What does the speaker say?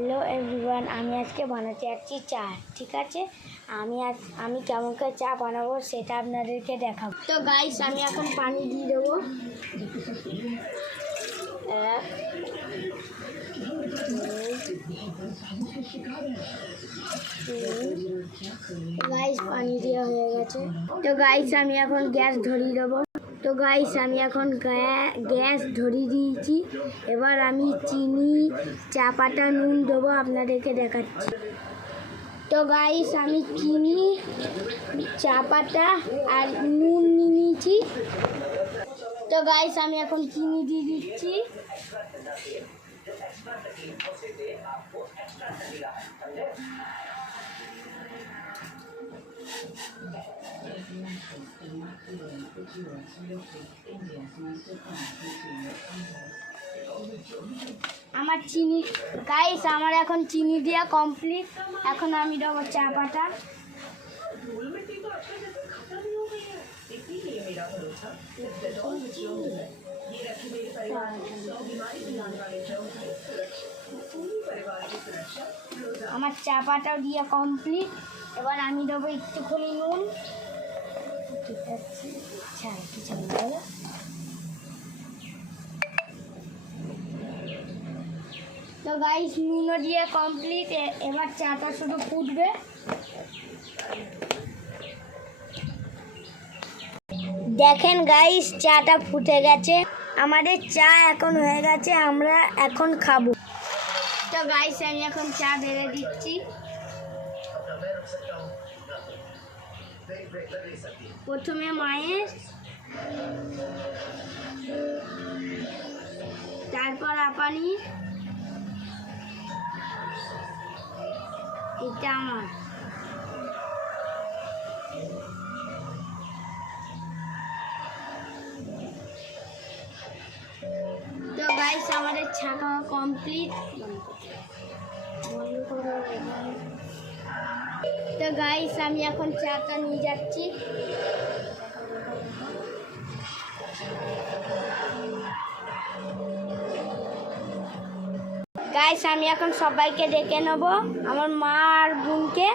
Hello everyone, আমি আজকে বানাতে যাচ্ছি চা। ঠিক আছে, আমি কেমন করে চা বানাবো সেটা আপনাদেরকে দেখাবো। তো গাইস, আমি এখন পানি দিয়ে দেবো। গাইস, পানি দেওয়া হয়ে গেছে। তো গাইস, আমি এখন গ্যাস ধরিয়ে দেবো। তো গাইস, আমি এখন গ্যাস ধরিয়ে দিয়েছি। এবার আমি চিনি, চা পাতা, নুন দেবো, আপনাদেরকে দেখাচ্ছি। তো গাইস, আমি চিনি, চা পাতা আর নুন নিয়ে নিয়েছি। তো গাইস, আমি এখন চিনি দিয়ে দিচ্ছি। আমার চিনি গাইস, আমার এখন চিনি দেওয়া কমপ্লিট। এখন আমি দেবো চা পাতা। আমার চা পাতাও দিয়ে কমপ্লিট। এবার আমি দেবো একটুখানি নুন। তো গাইস, নুনও দিয়ে কমপ্লিট। এবার চাটা শুধু ফুটবে। দেখেন গাইস, চাটা ফুটে গেছে। আমাদের চা এখন হয়ে গেছে, আমরা এখন খাবো। তো গাইস, আমি এখন চা ঢেলে দিচ্ছি। প্রথমে মায়ের, তারপর আপানি, এটা আমার। তো গাইস, আমাদের চা খাওয়া কমপ্লিট। তো গাইস, আমি এখন চাটা নিয়ে যাচ্ছি। গাইস, আমি এখন সবাইকে ডেকে নেবো, আমার মা আর বোনকে।